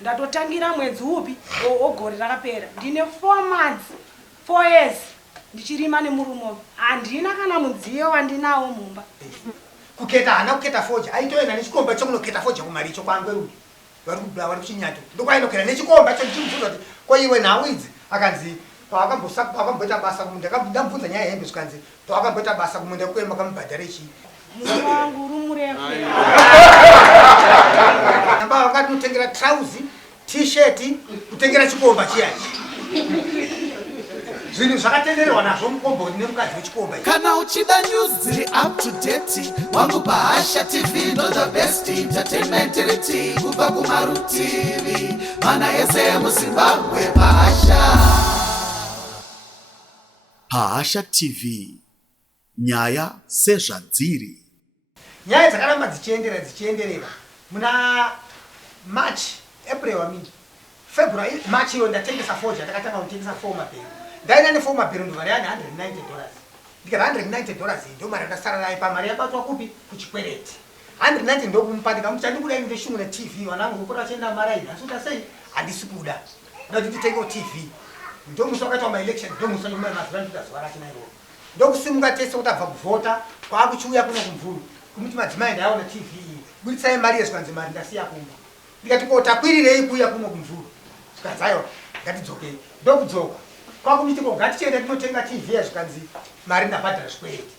ndatotangira mwedzi upi ogore rakapera ndine 4 months 4 years ndichirima nemurume handina kana mudziyo wandinawo mumba kuketa hana kuketa foja aitoenda nechikomba chokunoketa foja kumaricho kwangweruki vari kuchinyato ndokwainokera nechikomba chochimubvunza kuti koiwe nhau idzi akanzi pawakamboita basa kumunda ndamubvunza nyaya yehembe zvikanzi pawakamboita basa kumunda kuema kamubhadhare chii murume wangu uri murefu amba vakati utengera trousi t-shirt utengera chikomba chiyachi zvinhu zvakatendererwa nazvo mukomboni nemukadzi wechikomba kana uchida news dziri up to date wangu bahasha tv ndo the best entertainment riti kubva kumarutivi mana yese emuzimbabwe bahasha tv nyaya sezvadziri nyaya dzakaramba dzichienderera muna march april wamini february march iyo ndatengesa foja ndakatanga kutengesa 4 mabhero ndaina ne4 mabhero ndobva yani $190 ndikati $190 ndio mari ndasara nayo pamari yabatwa kupi kuchikwereti 190 ndokumupa ndikamuti handikuda ini ndeshumuna tv wanangu ukora vachienda maraini asi kuti sei handisi kuda ndoti nditengewo tv ndomusi wakaitwa maelection ndomusi wanyuma mazuva ndikudazuva rachinairoro ndokusimuka tese kuti abva kuvhota kwaakuchiuya kuno kumvuru kumuti madzimai ndayaona tv iyi budisai mari yezvikanzi mari ndasiya kumba ndikati ko takwirirei kuuya kuno kumvuru zvikanzi aiwa ngatidzokei ndokudzoka kwakumitiko ngatichienda tinotenga tv yazvikanzi mari ndabhadhara zvikwereti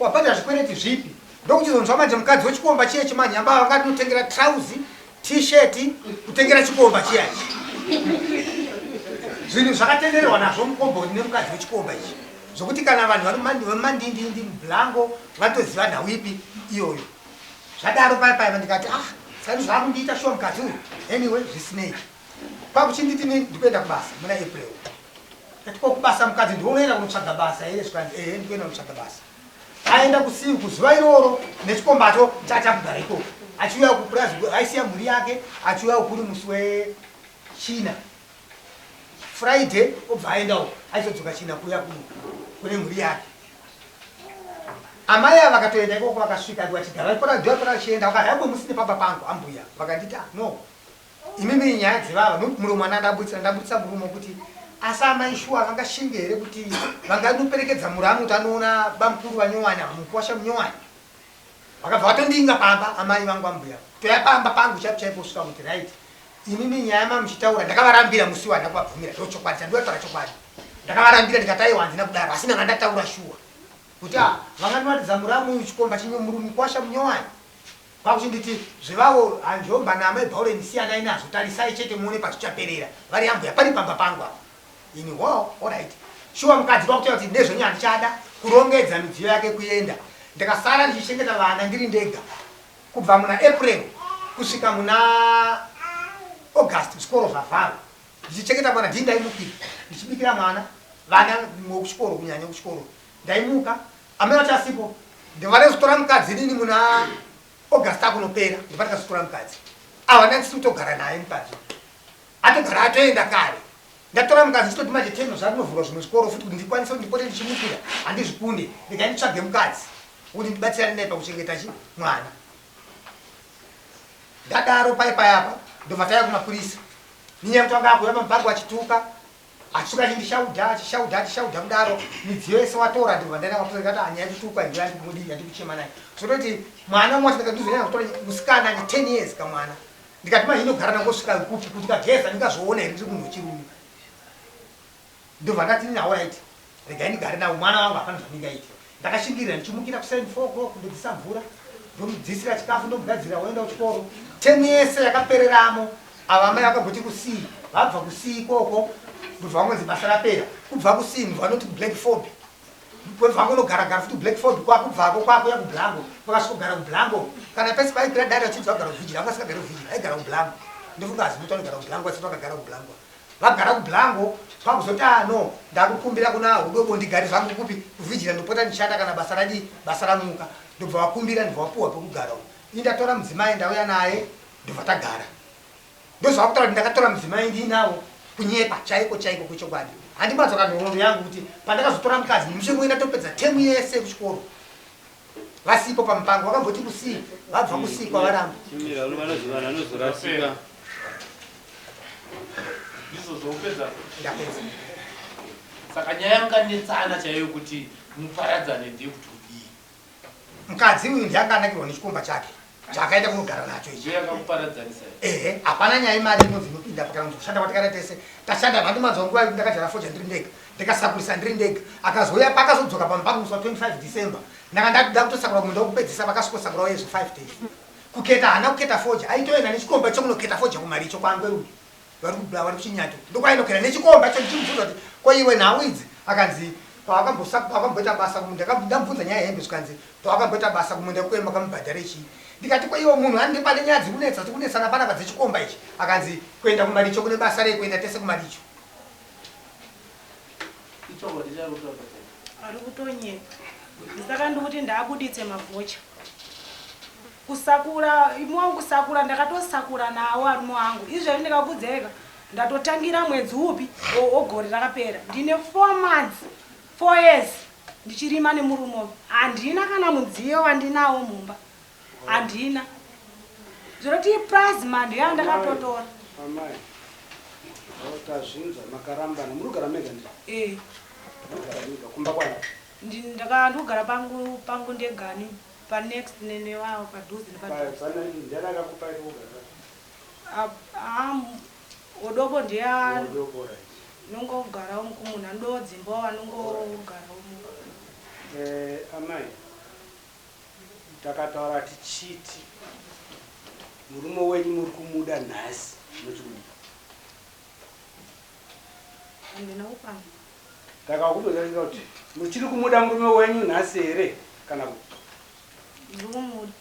wabhadhara zvikwereti zvipi ndokuchizonzwa manje mukadzi wechikomba chiye chimanyamba vangati unotengera trousi t-shirt kutengera chikomba chiyachi zvinhu zvakatendererwa nazvo mukomboni nemukadzi wechikomba ichi zvokuti kana vanhu vemandindindi mublango vatoziva nhau ipi iyoyo zvadaro paipa ndikati sani zvakundiita shuwa mukadzi uyu anyway zvisinei kwakuchinditi ndikuenda kubasa muna april katikokubasa mukadzi ndionoenda kunotsvaga basa here zvikanzi ndikuenda kunotsvaga basa aenda kusiu kuzuva iroro nechikombacho chachakugara ikoko achiuya kupurazi aisiya mhuri yake achiuya kuri musi wechina friday obva aendawo aizodzoka china kuya kune mhuri yake amai ava vakatoenda ikoko vakasvika vachigara pora achienda vakahambwe musine pamba pangu ambuya vakanditi no imimi nyaya dzevava nokuti murume ana ndabudisa murume kuti asi amai shuwa vangashinge here kuti vanganoperekedza muramu kuti anoona bamukuru vanyowani mukuwasha munyowani vakabva vatondinga pamba amai vangu ambuya toya pamba pangu chaipo svika kuti right imimi nyaya mamuchitaura ndakavarambira musi wandakuvabvumira ndochokwadi chandiwataura chokwadi ndakavarambira ndikati aiwa handina kudaro asi ndanga ndataura shuwa kuti vanganoratidza muramu uyu chikomba mukuwasha munyowani kwakuchinditi zvivavo hanjomba namai bhaureni siyanai nazvo tarisai chete muone pazvichaperera vari ambuya pani pamba pangu apa ini alright shuwa mukadzi kwakutoa kuti nezvonye handichada kurongedza midziyo yake kuenda ndikasara ndichichengeta vana ndiri ndega kubva muna april kusvika muna august zvikoro zvavharwa ndichichengeta mwana ndii ndaimukira ndichibikira mwana vana wekuchikoro kunyanya kuchikoro ndaimuka amai vachasipo ndivane kutora mukadzi nini muna august akunopera ndipati kazotora mukadzi avana ndisi kutogara naye mukadzi atogara atoenda kare ndatora mukadzi chitoti manje teno zvakunovhurwa zvimwe zvikoro futi kuti ndikwanise kuti ndipote ndichimukira handizvikunde ndikainditsvage mukadzi kuti ndibatsirane naye pakuchengeta mwana ndadaro paipayapa ndobva taya kumapurisa ninyaya kuti vanga akuya pamubhangu achituka achisvika achishaudha kudaro midziyo yese watora ndibva ndaenda kwapurisa kati anyaya kutuka ndo yandimudi yandikuchema naye zototi mwana umwe ndikandizonyanya kutora musikana ane 10 years kamwana ndikati manje inogara nangosvika kupi kuti kageza ndingazoona here ndiri munhu wechirume ndobva ndati alright regai ndigare nawo mwana wangu hapana zvandingaita ndakashingirira ndichimukira ku 4 o'clock ndodzisa mvura ndomudzisira chikafu ndomugadzira woenda kuchikoro temu yese yakapereramo ava amai vakagoti kusii vabva kusii ikoko ndobva vangonzi basa rapera kubva kusii ndobva vanoti kublackford kwebva vangonogaragara futi kublackford kwakubvako kwakuya kublango kwakasvika kugara kublango kana pese vaipira dare vachibva vagara kuvhijiri vanga vasikagara kuvhijiri aigara kublango ndofunga hazimuta vanogara kublango vasati vakagara kublango vagara kublango kwakuzoti no ndakukumbira kuna udobo ndigari zvangu kupi kuvhijira ndopota ndishanda kana basa ramuka ndobva vakumbira ndobva vapuwa pekugara indatora mudzimai ndauya naye ndobva tagara ndozvakutaura kuti ndakatora mudzimai ndiinawo kunyepa chaiko kwechokwadi handimadzoka nhoroondo yangu kuti pandakazotora mukadzi muchemwe ndatopedza temu yese kuchikoro vasipo pamupango vakamboti kusii vabva kusii kwavaramba ndizozopedza ndapedza saka nyaya yanga netsana chaiyo kuti muparadzane ndekuti udii mukadzi uyu ndianganakirwa nechikomba chake chakaita kunogara nacho ichi yakamuparadzanisa hapana nyaya imari ino dzinopinda pakana kushanda kwatakara tese tashanda mhandi mazuva nguva yekuti ndakajara foja ndiri ndega ndikasakurisa ndiri ndega akazouya pakazodzoka pamupakumuswa 25 December ndakandada kutosakura munda wokupedzisa pakasvikosakurawo yezvo 5 days kuketa hana kuketa foja aitoenda nechikomba chokunoketa foja kumaricho kwangwerudu vari kuchinyato ndokwainokera nechikomba cho ndichimubvunza kuti koiwe nhau idzi akanzi pawakamboita basa kumunda ndamubvunza nyaya yehembe zvikanzi pawakamboita basa kumunda kuema kamubhadhare chii ndikati kwaiwo munhu andipane nyaya dzikunetsa tikunetsana panapa dzechikomba ichi akanzi kuenda kumaricho kune basa rei kuenda tese kumaricho ari kutonyeka saka ndikuti ndaabuditse mavhocha kusakura imo kusakura ndakatosakura nawo arume wangu izvozvi ndikakudzeka ndatotangira mwedzi upi ogore rakapera ndine 4 months 4 years ndichirima nemurume handina kana mudziyo wandinawo mumba handina zvinoti plasma ndiya ndakatotora amai tazvinza makarambana murugara mega ndi kumba kwana ndakandogara pangu ndegani panext nenewawo padhuze odobo ndiya nongogarawo mukumunhu andodzimbawo anongogarawo amai takataura tichiti murume wenyu muri kumuda nhasi muchikudi andina upanga takakutozarika kuti muchiri kumuda murume wenyu nhasi here kana kuti ndikumuda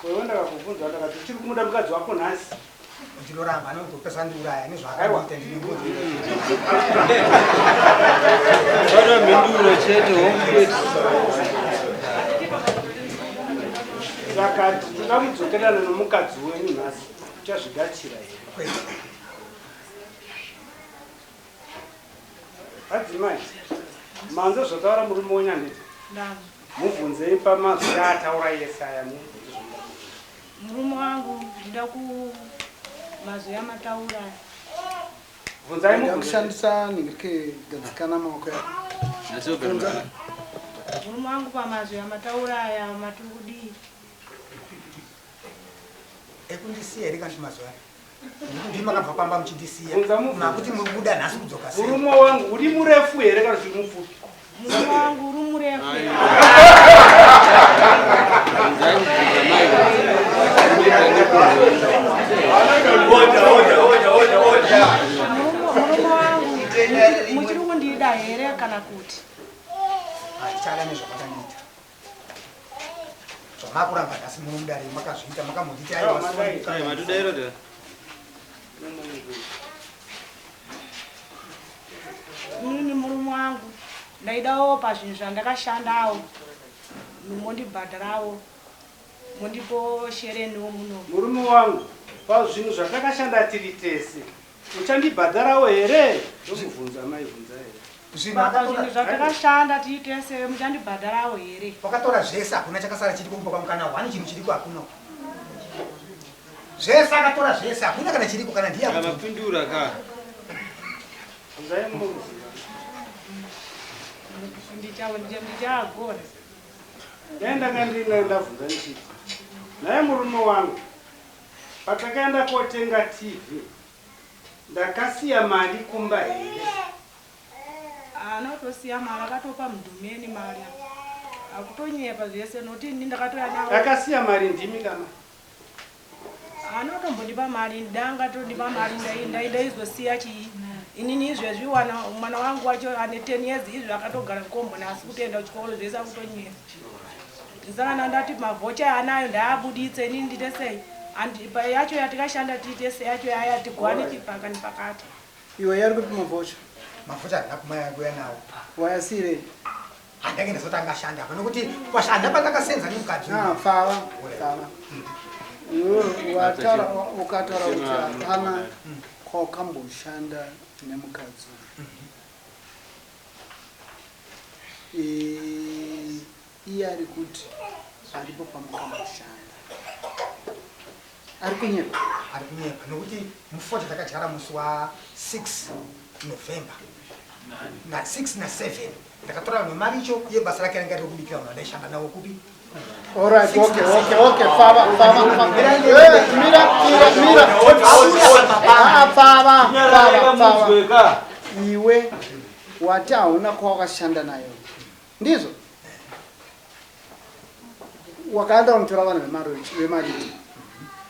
kwewe ndakakubvunza takati uchiri kumuda mukadzi wako nhasi ndinoramba anozopesa ndiuraya nezvaakaita ndinengozi mhinduro chete homupeti saka tinoda kudzokerana nomukadzi wenyu nhasi uchazvigachira here adzimai manzo zvataura murume wenyu handiti mubvunzei pamazwi ataura yese aya murume wangu ndida kumazwi amataura bvunzai kushandisa ningirike gadzikana maoko yako murume wangu pamazwi amataura aya matiri kudii ekundisiya here kanti mazuva ndikuti makabva pamba muchindisiya Bvunza mubvunzo. nakuti muri kuda nhasi kudzoka sei murume wangu uri murefu here kana kuti mupfupi murume wangu uri murefu murume wangu muchiri kundida here kana kuti hatichada nezvamakandiita zvamakuramba nhasi munomudare makazviita makamunditi matudairo inini murume wangu ndaidawo pazvinhu zvandakashandawo mondibhadharawo mondipo shereniwo muno murume wangu pazvinhu zvatakashanda tiri tese uchandibhadharawo here ndokubvunza mai bvunza here pazvinhu zvatakashanda tiri tese muchandibhadharawo here wakatora zvese hakuna chakasara chiri kumba kwamukana hwani chinhu chiriko hakuna zvese akatora zvese hakuna kana chiriko kana ndiamapindura ka bvunzai muruzi ndichagona ndaendanga ndabvunza ndichiti naye murume wangu patakaenda kotenga tv ndakasiya mari kumba here anotosiya mari akatopa mudhumeni mari akutonyepa zvese noti ini ndakatoya nawo akasiya mari ndimi kana anotombondipa mari ndangatondipa mari ndaizosiya chii inini izvezvi mwana wangu wacho ane 10 years izvi akatogara Komboni asi kutoenda kuchikoro zvese akutonyepa ndisakana ndati mavhocha anayo ndaabuditse inini ndite sei yacho yatikashanda tiite yacho yaya tigwane chipaka nepakati iwe yari kupi mavhocha mavhocha handina kumayakuya nawo wayasire handangenda zoti angashanda apa nokuti kwashanda pandakasenza nemukadzi fava iwe ukataura kuti hapana kwawakamboshanda nemukadzi iye ari kuti aripo pamukamboshanda ari kunyepa nokuti mufoto takadyara musi wa 6 November na 6 na 7 ndakatora vanhu mari icho iye basa rake ranga riri kubikira vanhu vandaishanda navo kupi. Alright, okay, Fava. Iwe wati hauna kwawakashanda nayo ndizo wakaenda unotora vanhu vemariti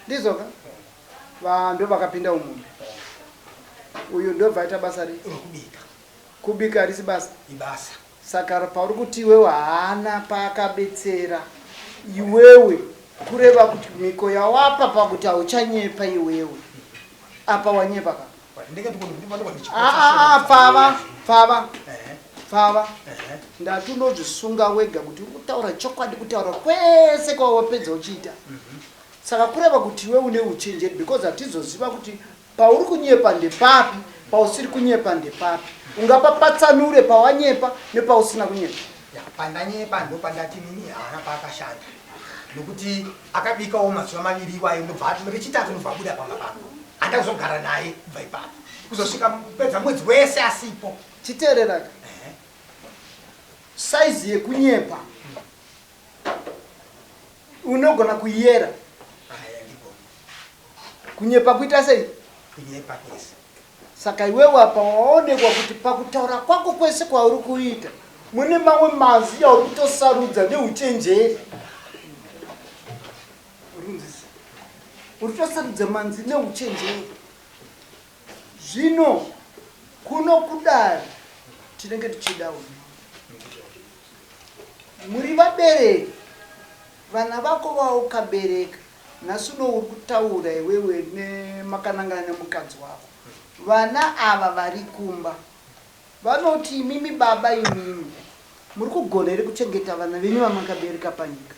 ndizo ka vanhu vakapinda umumbe uyu ndobvaita basa Kubika. kubika harisi basa Ibasa. saka pauri kuti iwewe haana paakabetsera iwewe kureva kuti miko yawapa pakuti hauchanyepa iwewe apa wanyepa ka Fava ndati unozvisunga wega kuti utaura chokwadi kutaura kwese kwawapedza uchiita saka kureva kuti iwe une uchenjeri because hatizoziva kuti pauri kunyepa ndepapi pausiri kunyepa ndepapi ungapapatsanure pawanyepa nepausina kunyepa. Pandanyepa ndopandati mini haana paakashanda nokuti akabikawo mazuva maviri iwayo ndobva rechitatu ndobva abuda pamba pangu andazogara naye kubva ipapo kuzosvika pedza mwedzi wese asipo chiteereraka saizi yekunyepa unogona kuyera kunyepa kuita sei kunyepa kwese. saka iwewe apa waonekwa kuti pakutaura kwako kwese kwauri kuita mune mamwe mazi yauri kutosarudza neuchenjeri uri kutosarudza manzi neuchenjeri zvino kuno kudari tinenge tichida muri vabereki vana vako vaukabereka nhasi uno uri kutaura iwewe nemakanangana nemukadzi wako vana ava vari kumba vanoti imimi baba imimi muri kugona here kuchengeta vana venyu vamakabereka panyika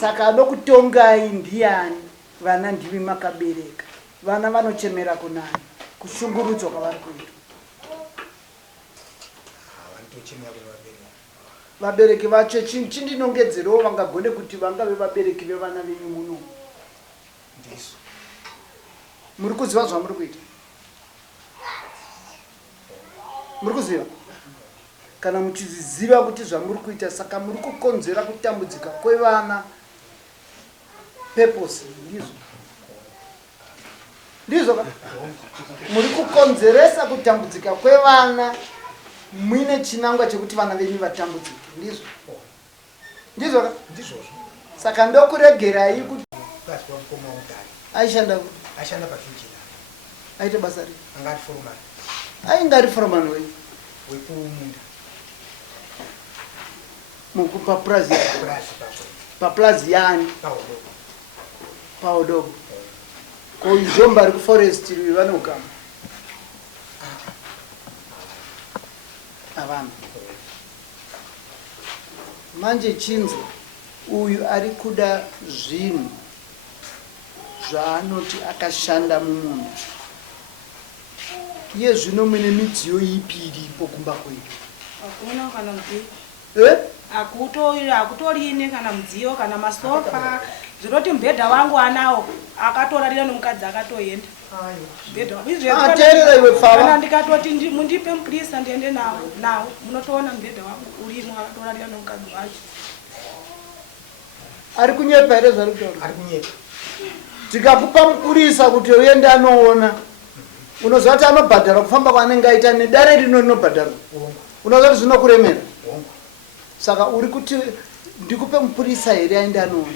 saka anokutongai ndiani vana ndivi makabereka vana vanochemera kunani kushungurudzwa kwavari kuita vabereki vacho chindinongedzerewo vangagone kuti vangave vabereki vevana venyu muno muri kuziva zvamuri kuita muri kuziva kana muchiziva kuti zvamuri kuita saka muri kukonzera kutambudzika kwevana purpose ndizvo muri kukonzeresa kutambudzika kwevana muine chinangwa chekuti vana venyu vatambudzike ndizvo saka ndokuregerai kuti aishanda pafijira aite basa ri angati foromani ainga ari foromani wekumunda paplazi yani paodogo koizomba ari kuforest vanogama avana manje chinzi uyu ari kuda zvinhu zvaanoti akashanda mumunda iye zvino mune midziyo ipi iripo kumba kwedu hakuna kana mudziyo hakutorine kana mudziyo kana masofa zvinoti mubhedha wangu anawo akatorarira nomukadzi akatoenda teerera iwe kana ndikatoti mundipe mupurisa ndiende nawo munotoona mubhedha wangu urimo akatorarira nomukadzi wacho ari kunyepa here zvari kutaura ari kunyepa tikakupa mupurisa kuti uende anoona unoziva kuti anobhadhara kufamba kwaanenge aita nedare rino rinobhadharwa unoziva kuti zvinokuremera saka uri kuti ndikupe mupurisa here aende anoona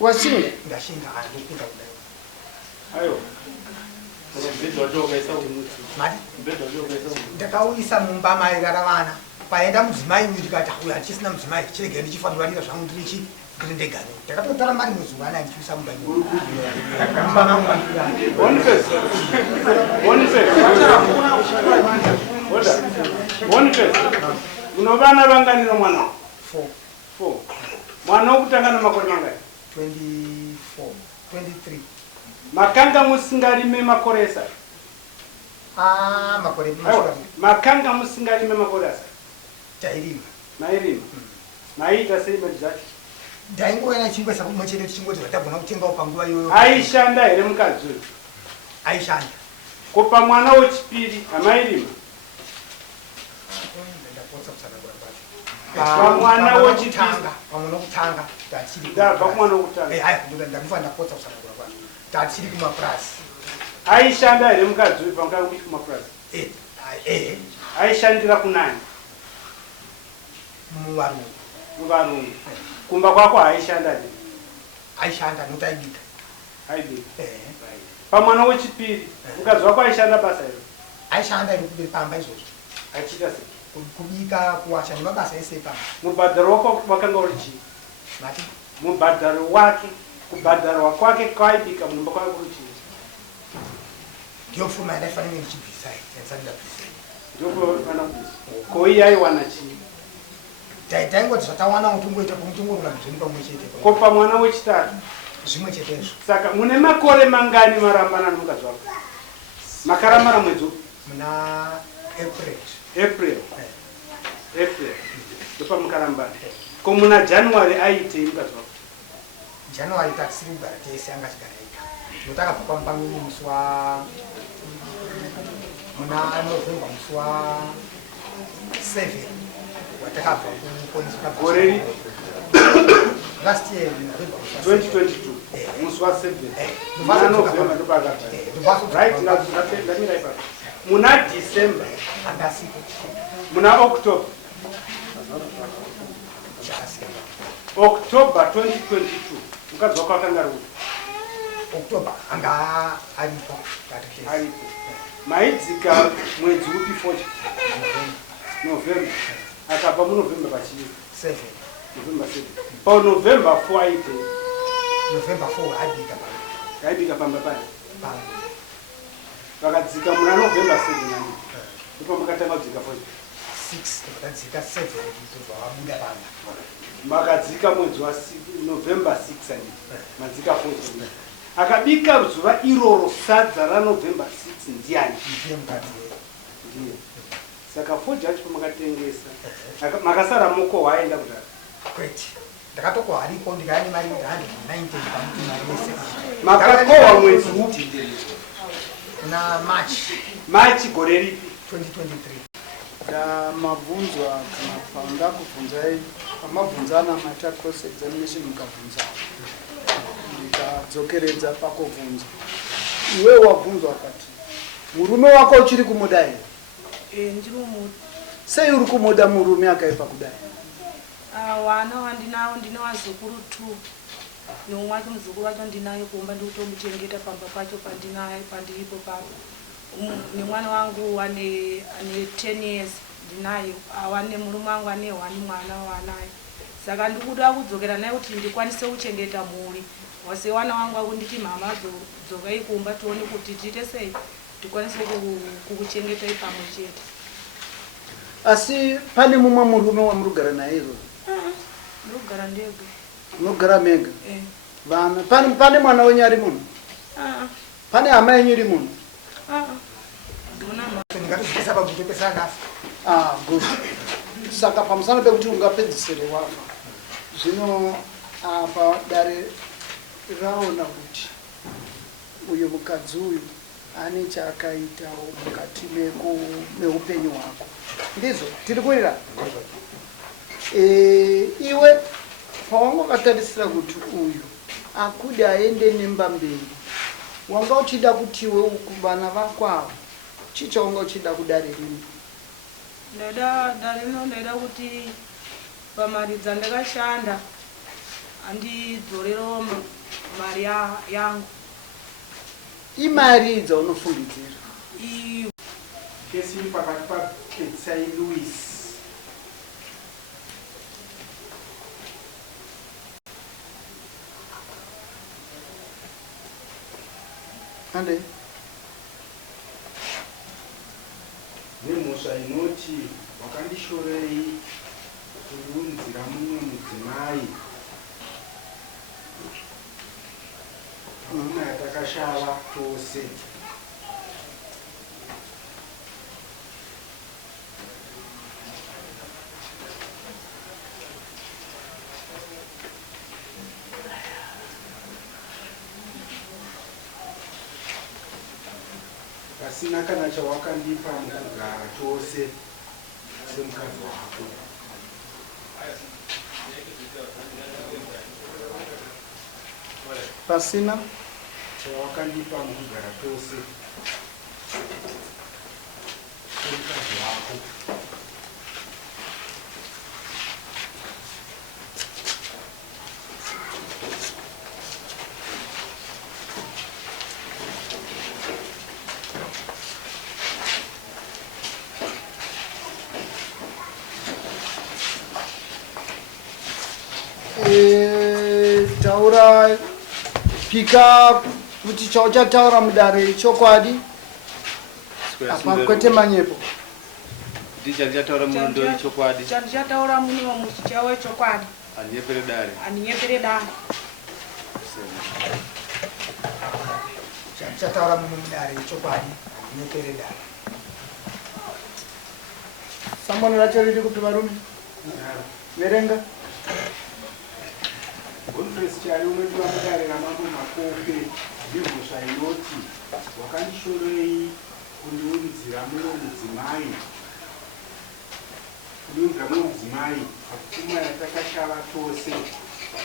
washinga ndashinga andopinda kudai ayo ndakauyisa mumba mairara vana paenda mudzimai ndikati uyu hatisina mudzimai chirege ndichifanirarira zvangu ndiri ndegani ndakatotora mari muzuva ana ndichiusa mumba uno vana vanganino mwana 4 mwana wokutanga namakore mangai 24 23 makanga musingarime makoresa makore makanga musingarime makoresa tairima mairima Maita sei madzati. ndaingoena chingwesa kumwechete tichingoti zvatagona kutengawo panguva iyoyo. Aishanda here mukadzi uyu? Aishanda. Kupa mwana wechipiri amairima. Pamwana wechitanga. Pamwana wekutanga tatiri. Ndabva kumwana wekutanga. Hayi ndakufa ndapotsa kusanagura kwacho. Tatiri kumapurasi. Aishanda here mukadzi uyu pamukanga kuti kumapurasi? Aishandira kunani? Muvarungu. Muvarungu. Kumba kwako aishanda here? Aishanda noti aibika. Aibika. Pamwana wechipiri mukadzi wako aishanda basa here? Aishanda iri kubiri pamba izvozvo. Achiita sei? Kubika, kuwasha nemabasa ese pamba. Mubhadharo wako wakanga uri chii? Mati? Mubhadharo wake, kubhadharwa kwake kwaibika mumba kwake uri chii? Ndiyo pfuma yandaifanira ndichibvisa yaisandira bvisa. Ndiko fana kubvisa. Ko iye aiwana chii? Taingoti zvatawana mutungoita pamutungorura muzveni pamwe chete. Ko pamwana wechitatu? Zvimwe chetezvo. Saka mune makore mangani marambana nomukadzi wako? Makarambana mwedzi upi? Muna April. April. April. Ndopa mukarambana. Ko muna January aitei mukadzi wako? January tatisiri kugara tese anga chigara ega. Ndotakabva pamupamwe musi wa muna November musi wa 7 watakabva kuponiswa gore last year November 2022 musi wa 7 muna November ndopakabva. Right, let me write back. Muna December andasiko. Muna October. October 2022 mukadzi wako akanga ari October anga aripo aripo. Maidzika mwedzi upi focha? November. Akabva muNovember pachii? 7. November 7. Pa November 4 aite? November 4 aibika pamba. Aibika pamba pale? Pamba. Vakadzika muna November 7 nani? Ndipo mukatanga kudzika focha? 6 vakadzika 7 ndobva vabuda pamba. Makadzika mwedzi wa November 6 ani? Madzika focha. Akabika zuva iroro sadza raNovember 6 ndiani? Ndiye mukadzi. Ndiye. Saka foja acho pamakatengesa. Makasara moko waenda kudara? Kwete. Ndakatokohwa ariko ndikane mari 190 pamutima yese. Makakohwa mwedzi upi? Na March gore ripi? 2023. Ndamabvunzwa kana panga kubvunzai pamabvunzana maita cross examination mukabvunza ndikadzokeredza pakubvunza. Iwe wabvunzwa kati murume wako uchiri kumuda here? Ndiri kumuda. Sei uri kumuda murume akaipa kudai? Wana wandinawo ndine wazukuru 2 nomwe wacho muzukuru wacho ndinaye kumba ndikutomuchengeta pamba pacho pandinaye pandiripo papo. Nemwana wangu ane 10 years ndinaye. Wane murume wangu ane 1 mwana wanaye. Saka ndikuda kudzokera naye kuti ndikwanise kuchengeta mhuri. Wase wana wangu akunditi mama dzoka ikumba tione kuti tiite sei tikwanise kukuchengetai pamwe chete. Asi pane mumwe murume wamurugara naye izvozvo? Ndogara ndega. Munogara mega? Vana pane mwana wenyu ari muno? Pane hama yenyu iri muno? Ndingatozivisa pagutopesana afa. Good. Saka pamusana pekuti ungapedzisire wafa. Zvino apa dare raona kuti uyu mukadzi uyu ane chaakaitawo mukati meupenyu hwako. Ndizvo tiri kuira. Iwe pawangakatarisira kuti uyu akudi aende nemba mberi, wanga uchida kuti iwe vana vako avo chicha wanga uchida kudare rini? Ndaida kuti pamari dzandakashanda andidzorero mari yangu. Imari dzaunofungidzira? Kesi pakati paKetsai Louis. Ande? Nemhosva inoti wakandishorei kuunzira mumwe mudzimai. Muna yatakashava tose. pasina kana chawakandipa mukugara tose semukadzi wako. Pasina chawakandipa mukugara tose semukadzi wako. taura pika kuti chauchataura mudare chokwadi apa kwete manyepo ndichataura muno ndo chokwadi chataura muno muchichawe chokwadi anyepere dare chataura muno mudare chokwadi anyepere dare. Someone racho riri kuti varume verenga Unfestiari umwe wamudare ramambo makope ndivhosva inoti wakandishorei kundiudzira mumwe mudzimai papfuma yatakashava tose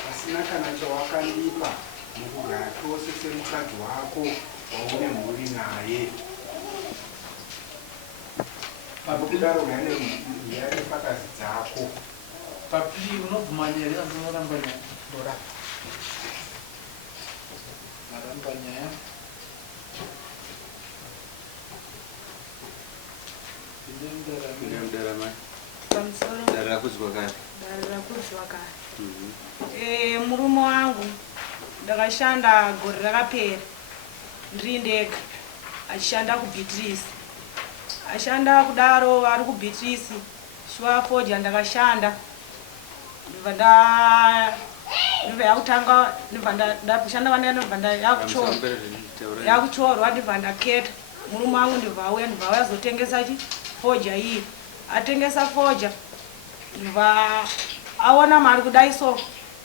pasina kana chawakandipa mukugara tose semukadzi wako waune mhuri naye. Pakudaro naine mhiyane pakazi dzako. Papi unobvumanya here anoramba nyaya? Ndora. Maramba nyaya. Ndara mai. Pamusoro. Ndara kudzwa kare. Ndara kudzwa kare. Murume wangu ndakashanda gore rakapera ndiri ndega achishanda kuBeatrice. Ashanda kudaro ari kuBeatrice. Shwa foja ndakashanda. Ndibva yakutanga ndashanda vana ndibva yakuchorwa ndibva ndaketa murume wangu ndibva auya zotengesa foja iyi atengesa foja ndibva aona mari kudai so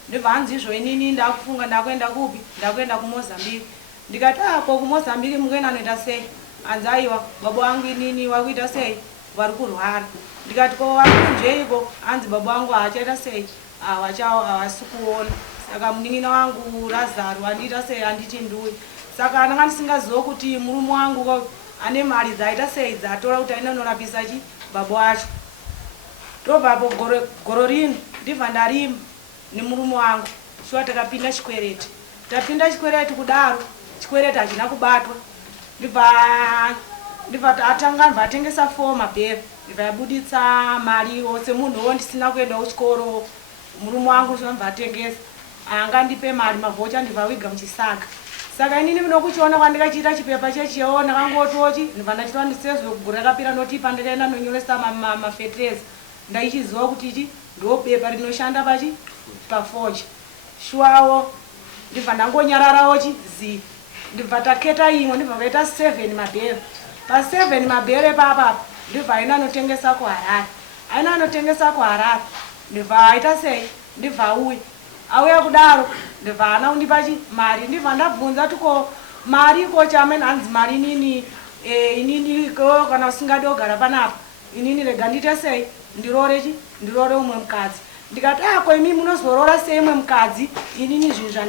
ndibva hanzi izvo inini ndakufunga ndakuenda kupi ndakuenda kuMozambique ndikati ko kuMozambique mukuenda noita sei hanzi aiwa baba wangu inini wakuita sei vari kurwara ndikati ko vari kunzveiko hanzi baba wangu haachaita sei havasi kuona saka munin'ina wangu Razaro handiita sei handiti ndui saka ndanga ndisingaziva kuti murume wangu ane mari dzaita sei dzatora kuti ainonorapisa baba wacho ndobvapo goro rino ndibva ndarima nemurume wangu shuwa takapinda chikwereti tapinda chikwereti kudaro chikwereti hachina kubatwa ndibva atanga ndibva atengesa mabhero ndibva yabuditsa mariwo semunhuwo ndisina kuenda kuchikoro murume wangu ndibva atengesa angandipe mari mavhocha ndibva wiga muchisaga saka inini nokuchiona kwandikachiita chipepa chechiyo ndakangotochi ndibva ndachitwa ndisezwe kugura rakapira notipa ndikaenda nonyoresa mafetereza ndaichiziva kuti ndo bepa rinoshanda pafoja shwawo ndibva ndangonyararawo zi ndibva taketa imwe ndibva kaita 7 mabhero pa7 mabhero epapa ndibva aina anotengesa kuHarare ndibva aita sei ndibva auya kudaro ndibva ana undipa mari ndibva ndabvunza tuko mari iko chamene hanzi mari inini kana usingadi kugara panapa inini rega ndite sei ndirore umwe mukadzi ndikati ko imi munozorora sei umwe mukadzi inini zvinhu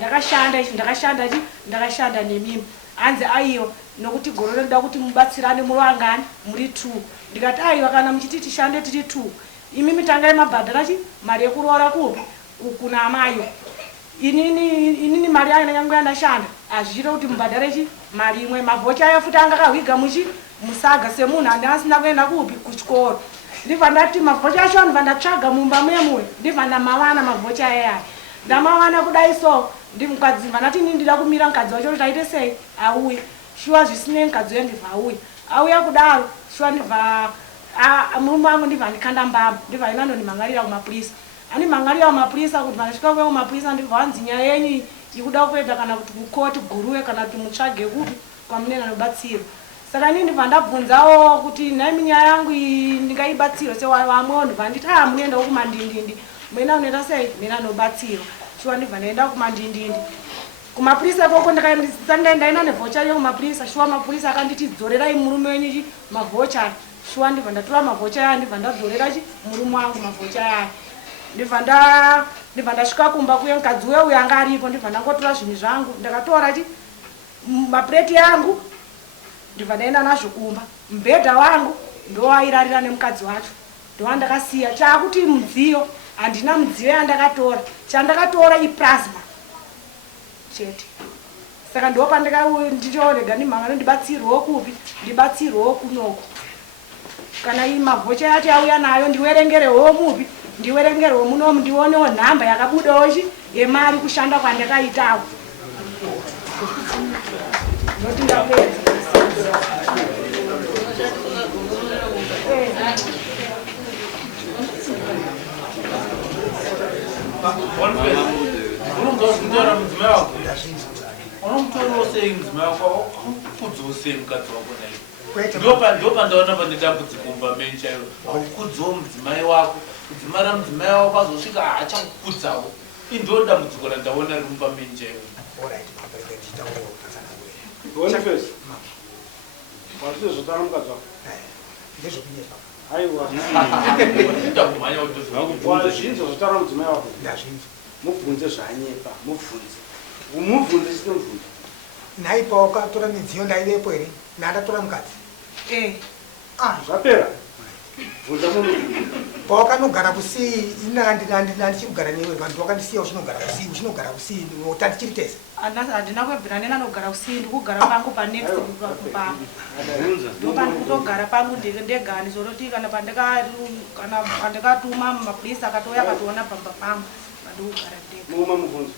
ndakashanda nemimi hanzi aiwa nokuti goro rinoda kuti mubatsirane muri vangani muri 2 ndikati aiwa kana muchiti tishande tiri 2 imi tangai mabhadhara mari yekuroora kupi kuna amayo inini mari yangu yandashanda hazvichita kuti mubhadhare mari imwe mavhocha ayo futi anga kahwiga musaga semunhu handasina kuenda kupi kuchikoro ndibva ndati mavhocha acho ndibva ndatsvaga mumba memwe ndibva ndamavana mavhocha ayaya ndamavana kudai so ndimukadzi ndibva ndati ini ndida kumira mukadzi wacho kuti aite sei auye shuwa zvisinei mukadzi uyo ndibva auya kudaro shuwa ndibva murume wangu ndibva ndikanda mbamba ndibva ina ndonimhangarira kumapurisa andimhangarira kumapurisa kuti vandasvika kuya kumapurisa ndibva hanzi nyaya yenyu ikuda kuenda kana kuti kukoti guruwe kana kuti mutsvage kupi kwamunenge anobatsirwa saka inini ndibva ndabvunzawo kuti naimi nyaya yangu ndingaibatsirwa sewamwewo ndibva nditi munoendawo kumandindindi muina unoita sei muina nobatsirwa shuwa ndibva ndaenda kumandindindi kumapurisa koko ndaenda nevhocha yo kumapurisa shuwa mapurisa akanditi dzorerai murume wenyu mavhocha shuwa ndibva ndatora mavhocha aya ndibva ndadzorera murume wangu mavhocha aya ndibva ndasvika kumba kuye mukadzi uyo anga aripo ndibva ndangotora zvinhu zvangu ndakatora mapureti yangu ndibva ndaenda nazvo kumba mubhedha wangu ndowairarira nemukadzi wacho ndowandakasiya chaakuti mudziyo handina mudziyo yandakatora chandakatora iplasma chete saka ndopandikanditoorega ndimhanga ndibatsirwewo kupi ndibatsirwewo kunoko kana mavhocha yacho yauya nayo ndiwerengerewo mupi ndiwerengerewo munomu ndionewo nhamba yakabudawo yemari kushanda kwandakaitawo noti ndapedza unomutora mudzimai wako unomutorawo sei mudzimai wako akukudzawo sei mukadzi wako nai ndopandaona pane dambudziko mubameni chaivo akukudzawo mudzimai wako kudzimara mudzimai wako azosvika haachakukudzawo ndo dambudziko randaona riri mubameni chaivo wazvizvotara mukadzi wako aiwa wazvinzozvotara mudzimai wako mubvunze zvanyepa mubvunze chitomubvunza nhaipa wakatora midziyo ndaivepo here nandatora mukadzi zvapera bvunza munhu pawakanogara kusii ndichikugara newe vantu wakandisiya uchinogara kusii uchinogara kusii tatichiri tese handina kwebvira nena nogara kusii ndikugara pangu panext pangu ndopandikutogara pangu ndegani zoroti kana pandikatuma mapurisa akatouya akatoona pamba pangu pandikugara ndega muma mubvunzo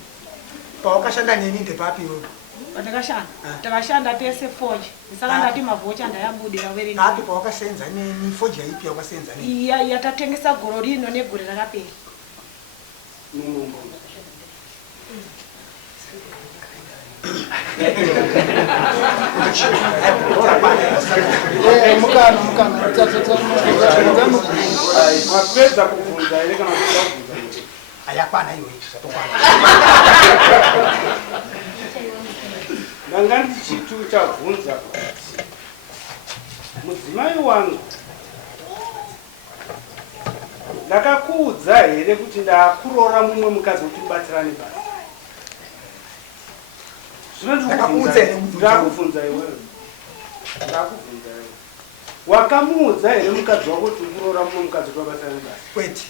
pawakashanda neni ndepapi iwewe pandikashanda takashanda tese foji saka ndati mavhocha ndayabudira werengapi pawakasenza neni foji yaipi yawakasenza neni yatatengesa goro rino negore rakapera mapedza kubvunza here kana kubvunza ayakwana iwe ndanga ndichitu chabvunza mudzimai wangu ndakakuudza here kuti ndakurora mumwe mukadzi kuti mubatsirane basa zvino ndakubvunza iwewe wakamuudza here mukadzi wako kuti ukurora mumwe mukadzi kuti wabatsirane basa kwete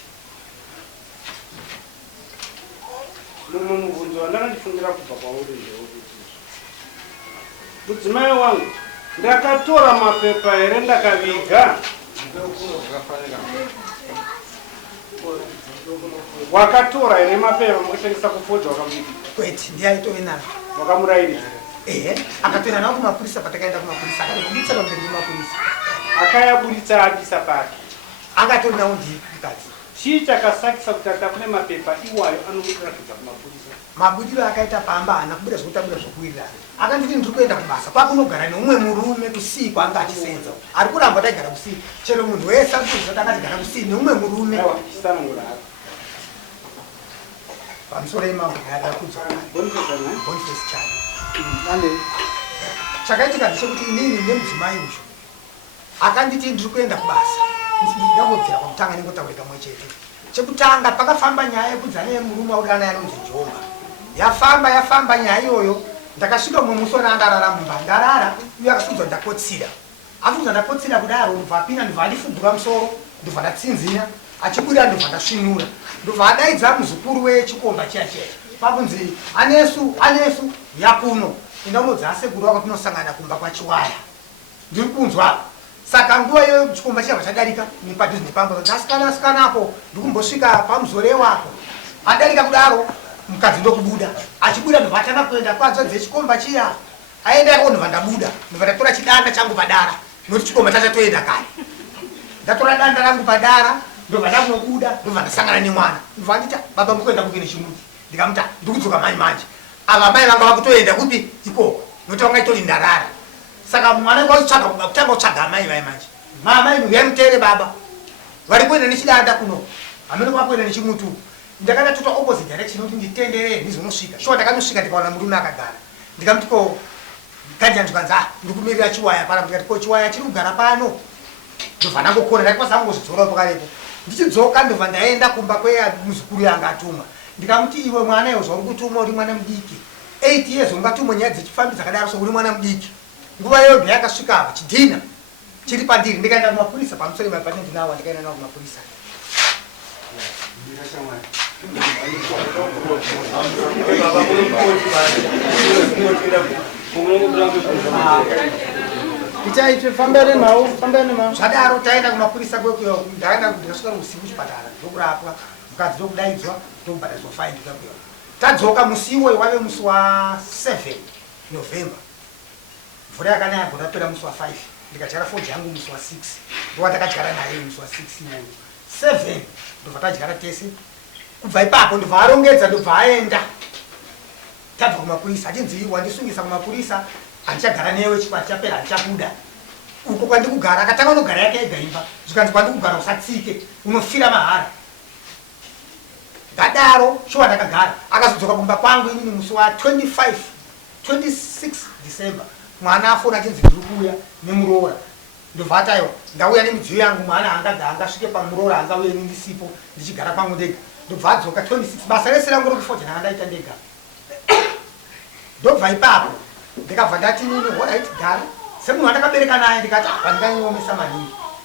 mumwe mubvunzo wandanga ndifungira kubva kwauri ndeuti mudzimai wangu ndakatora mapepa here ndakaviga wakatora here mapepa mukatengesa kufoja wakamuita kwete ndiyaitove nazo wakamurayirisa akatoenda nawo kumapurisa patakaenda kumapurisa akatobudisa pamberi pemapurisa akayabudisa abisa pake akatori nawo ndikadzi chii chakasakisa kuti atakune mapepa iwayo anokuratidza kumapurisa mabudiro akaita pamba haana kubuda zvokutabuda zvokuwirira akanditi ndiri kuenda kubasa kwakunogara neumwe murume kusii kwanga achisenza ari kuramba taigara kusii chero munhu wese akuziva akatigara kusii neumwe murume isananguraro pamusoro yemagarakudzwa Boniface chani chakaitika ndechekuti inini nemudzimai uzvo akanditi ndiri kuenda kubasa ndangobvira kwakutanga ningotaura kamwe chete chekutanga pakafamba nyaya yekudzana yemurume audana yanonzi Jomba yafamba nyaya iyoyo ndakasvika mumwe musi wandarara mumba ndarara uye akasudza ndakotsira afudza ndakotsira kudaro ndobva apinda ndobva andifugura musoro ndobva ndatsinzinya achibuda ndobva ndasvinura ndobva adaidza muzukuru wechikomba chiya pakunzi anesu yakuno indaunodza asekuru wako tinosangana kumba kwachiwaya ndiri kunzwa saka nguva iyoyo chikomba chiyabva chadarika nipadhuzi ndipamba asikanapo ndikumbosvika pamuzore wako adarika kudaro mukadzi ndokubuda achibuda ndobva atanga kuenda kwadzo dzechikomba chiya aenda yako ndobva ndabuda ndobva ndatora chidanda changu padara nokuti chikomba chachatoenda kare ndatora danda rangu padara ndobva ndakunobuda ndobva ndasangana nemwana ndobva andita baba mukuenda kupi nechimuti ndikamuta ndikudzoka manje ava mai vanga vakutoenda kupi ikoko nokuti vanga itori ndarara saka mwana kutanga kutsvaga amai vai manje mamai muyamutere baba vari kuenda nechidanda kuno hamene kwakuenda nechimutu ndakada tota opposite direction kuti nditenderere ndizonosvika shuwa ndakanosvika ndikaona murume akagara ndikamuti ko kanjani tukanza ndikumirira chiwaya pana ndikati ko chiwaya chiri kugara pano ndobva ndangokona ndakwanisa kungozvidzora pakarepo ndichidzoka ndobva ndaenda kumba kwemuzukuru yanga atuma ndikamuti iwe mwana iwe zvauri kutuma uri mwana mudiki 8 years ungatuma nyaya dzichifambi dzakadaro so uri mwana mudiki nguva yoga yakasvika apa chidhina chiri pandiri ndikaenda kumapurisa pamusoro mapane ndinawa ndikaenda nawo kumapurisa Ichaitwe fambere nawo zvadaro taenda kumapurisa kwekuyo ndaenda ndikasvika usiku kuchipatara ndokurapwa mukadzi ndokudaidzwa ndokubhadhariswa fine ndikakuyo tadzoka musi iwoyo wave musi wa7 November mvura yakanaya yapera musi wa5 ndikadyara foji yangu musi wa6 ndova takadyara naye musi wa6 iwoyo 7 ndobva tadyara tese kubva ipapo ndobva arongedza ndobva aenda tabva kumapurisa achinzi wandisungisa kumapurisa andichagara newe chikwati chapera andichabuda uko kwandikugara akatanga unogara yake ega imba zvikanzi kwandikugara usatsike unofira mahara ngadaro shuwa ndakagara akazodzoka kumba kwangu inini musi wa26 December mwana afona achinzi ndiri kuuya nemuroora ndobva ataiwa ndauya nemidziyo yangu mwana angasvike pamuroora angauye ndisipo ndichigara kwangu ndega ndobva adzoka 26 basa rese rangu rokufoja ndanga ndaita ndega ndobva ipapo ndikabva ndati nini alright gara semunhu wandakabereka naye ndikati apa ndinganyiomesa maningi